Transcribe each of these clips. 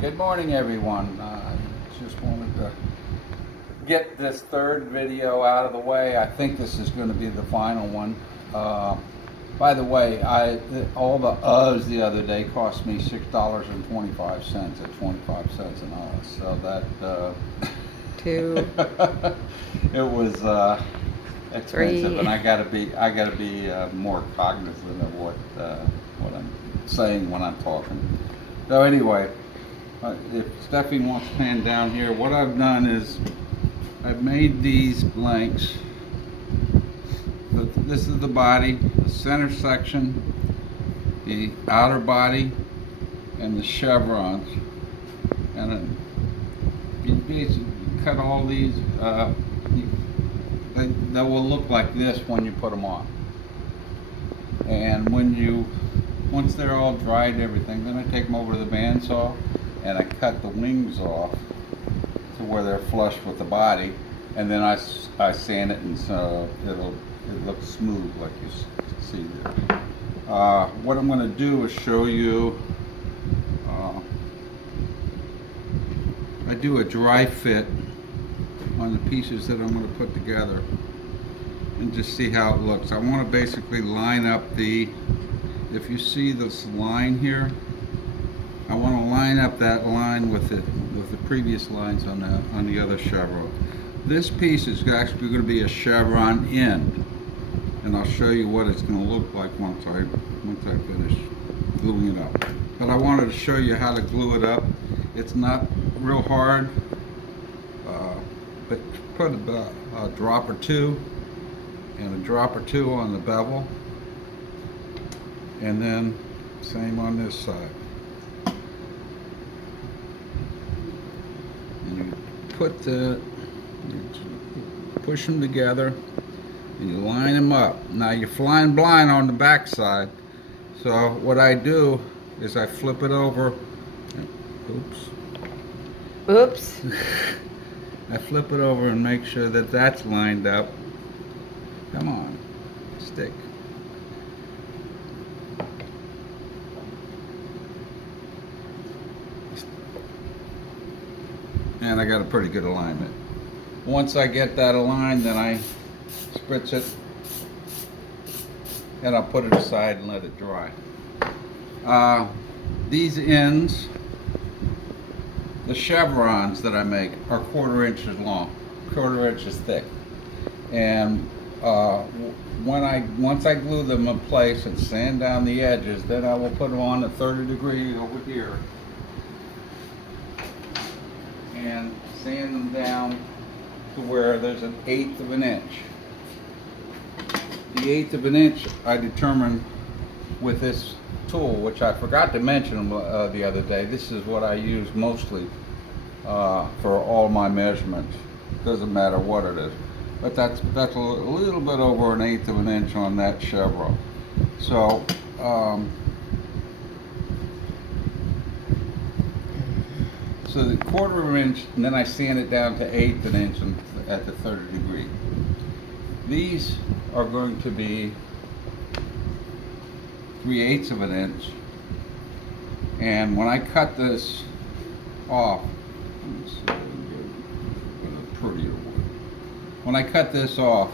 Good morning, everyone. Just wanted to get this third video out of the way. I think this is going to be the final one. By the way, all the uhs the other day cost me $6.25 at 25 cents an hour. So that it was expensive, and I gotta be more cognizant of what I'm saying when I'm talking. So anyway. If Stephanie wants to pan down here, what I've done is I've made these blanks. This is the body, the center section, the outer body, and the chevrons. And then you basically cut all these. They will look like this when you put them on. And once they're all dried and everything, then I take them over to the bandsaw. And I cut the wings off to where they're flush with the body, and then I sand it, and so it looks smooth like you see there. What I'm going to do is show you. I do a dry fit on the pieces that I'm going to put together, and just see how it looks. I want to basically line up the. If you see this line here. I want to line up that line with the previous lines on the other chevron. This piece is actually going to be a chevron end, and I'll show you what it's going to look like once I finish gluing it up. But I wanted to show you how to glue it up. It's not real hard, but put a drop or two and a drop or two on the bevel, and then same on this side. You push them together and you line them up. Now you're flying blind on the back side, so what I do is I flip it over. Oops. I flip it over and make sure that that's lined up. Come on, stick. And I got a pretty good alignment. Once I get that aligned, then I spritz it and I'll put it aside and let it dry. These ends, the chevrons that I make, are 1/4 inches long, 1/4 inches thick. And once I glue them in place and sand down the edges, then I will put them on at 30 degrees over here. And sand them down to where there's 1/8 of an inch. The 1/8 of an inch I determined with this tool, which I forgot to mention the other day. This is what I use mostly for all my measurements. Doesn't matter what it is, but that's a little bit over 1/8 of an inch on that chevron. So. So the 1/4 inch, and then I sand it down to 1/8 of an inch at the 30 degree. These are going to be 3/8 of an inch. And when I cut this off, let me see if I can get a prettier one. When I cut this off,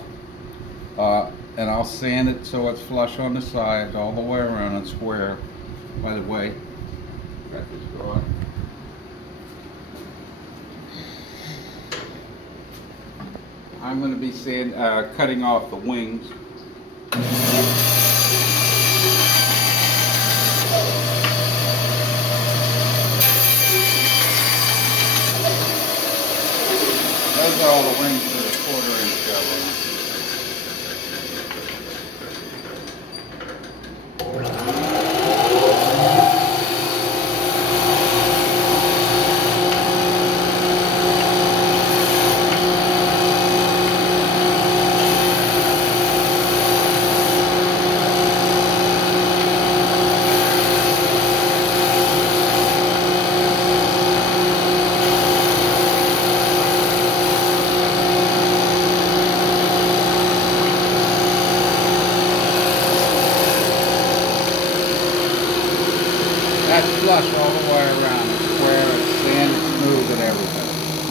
and I'll sand it so it's flush on the sides all the way around and square. By the way, got this going. I'm going to be cutting off the wings. Those are all the wings for the 1/4 inch chevron.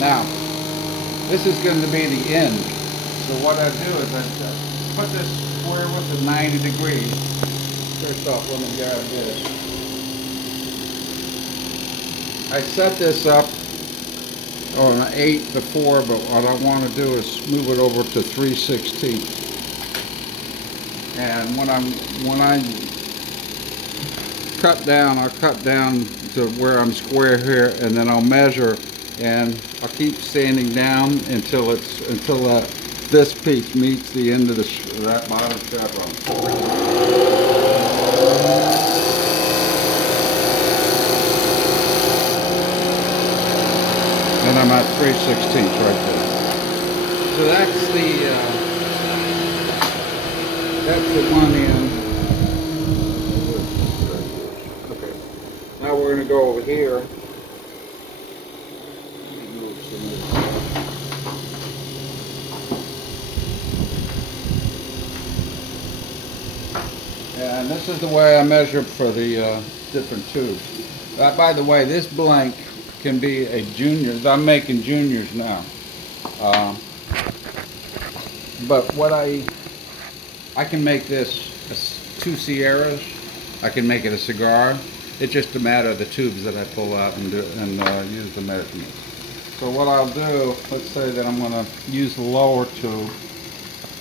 Now, this is going to be the end. So what I do is I put this square with the 90 degrees. First off, let me get it. I set this up on an 8 before, but what I want to do is move it over to 3/16. And when I cut down, I'll cut down to where I'm square here, and then I'll measure, and I'll keep sanding down until this piece meets the end of that bottom chevron. And I'm at 3/16 right there. So that's the one end. Okay. Now we're going to go over here. And this is the way I measure for the different tubes. By the way, this blank can be a junior. I'm making juniors now. But what I can make this 2 Sierras. I can make it a cigar. It's just a matter of the tubes that I pull out and use the measurements. So what I'll do, let's say that I'm going to use the lower tube.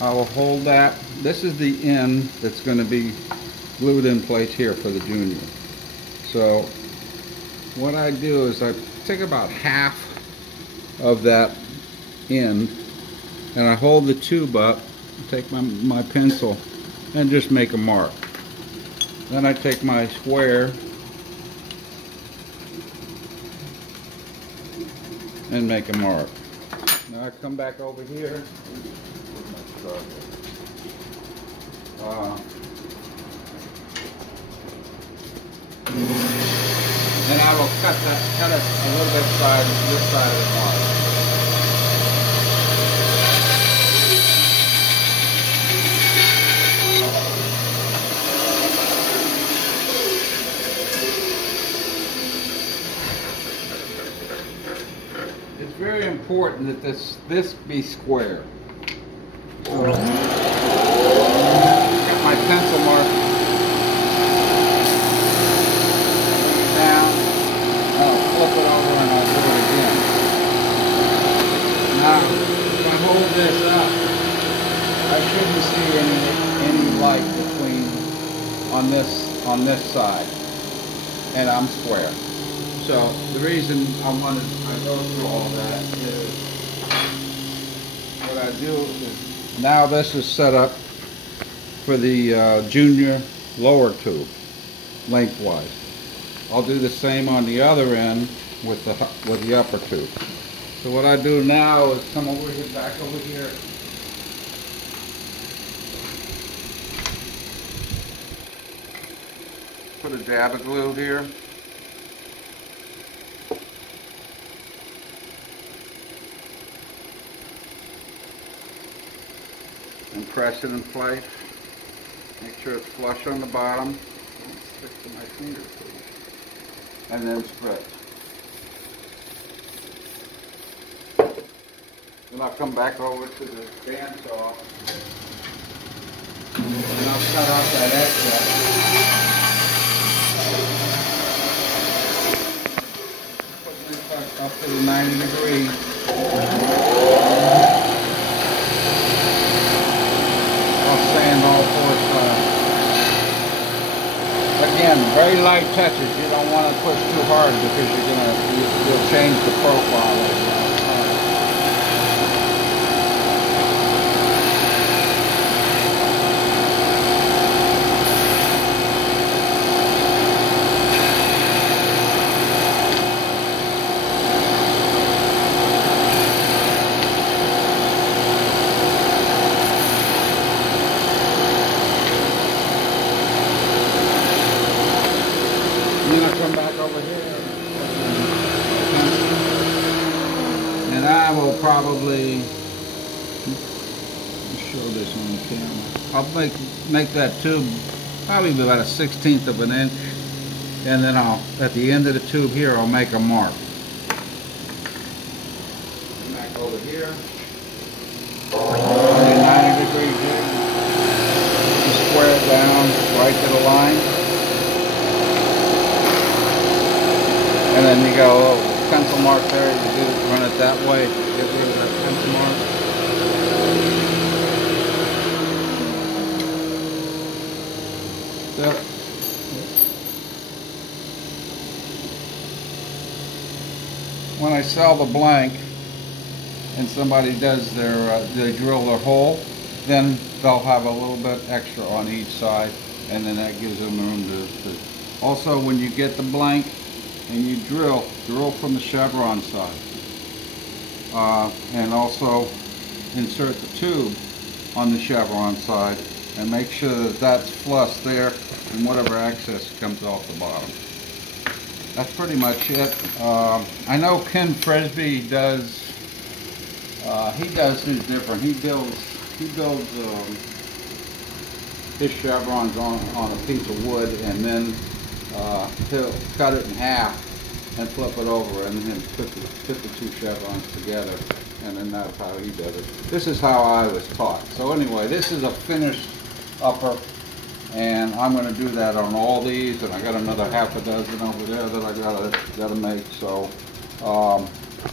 I will hold that. This is the end that's going to be glued in place here for the junior. So what I do is I take about half of that end and I hold the tube up, take my pencil and just make a mark. Then I take my square and make a mark. Now I come back over here. And I will cut it a little bit side this side of the mark. It's very important that this be square. So, get my pencil mark down. I'll flip it over and I'll do it again. Now, if I hold this up, I shouldn't see any light between on this side, and I'm square. So the reason I go through all that is what I do is now this is set up for the junior lower tube lengthwise. I'll do the same on the other end with the upper tube. So what I do now is come over here, back over here. Put a dab of glue here. And press it in place. Make sure it's flush on the bottom. Stick to my finger, please. And then spritz. Then I'll come back over to the bandsaw and I'll cut off that excess. Put this up to the 90 degrees. Sand all 4 sides. Again, very light touches. You don't want to push too hard because you'll change the profile of the then I come back over here and I will probably show this on the camera. I'll make that tube probably about a 1/16 of an inch, and then at the end of the tube here I'll make a mark. back over here. 90-degree jig. You square it down right to the line. And then you got a little pencil mark there. You do run it that way. Get rid of that pencil mark. So, when I sell the blank and somebody does their, they drill their hole, then they'll have a little bit extra on each side, and then that gives them room to. Also, when you get the blank and you drill from the chevron side, and also insert the tube on the chevron side, and make sure that that's flush there, and whatever excess comes off the bottom. That's pretty much it. I know Ken Frisbee does. He does his different. He builds his chevrons on a piece of wood, and then he'll cut it in half and flip it over, and then put the two chevrons together, and then that's how he does it. This is how I was taught. So anyway, this is a finished upper. And I'm going to do that on all these, and I got another half a dozen over there that I gotta make. So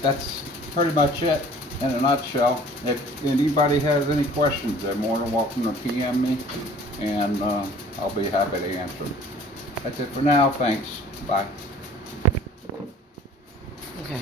that's pretty much it in a nutshell. If anybody has any questions, they're more than welcome to PM me, and I'll be happy to answer them. That's it for now. Thanks. Bye. Okay.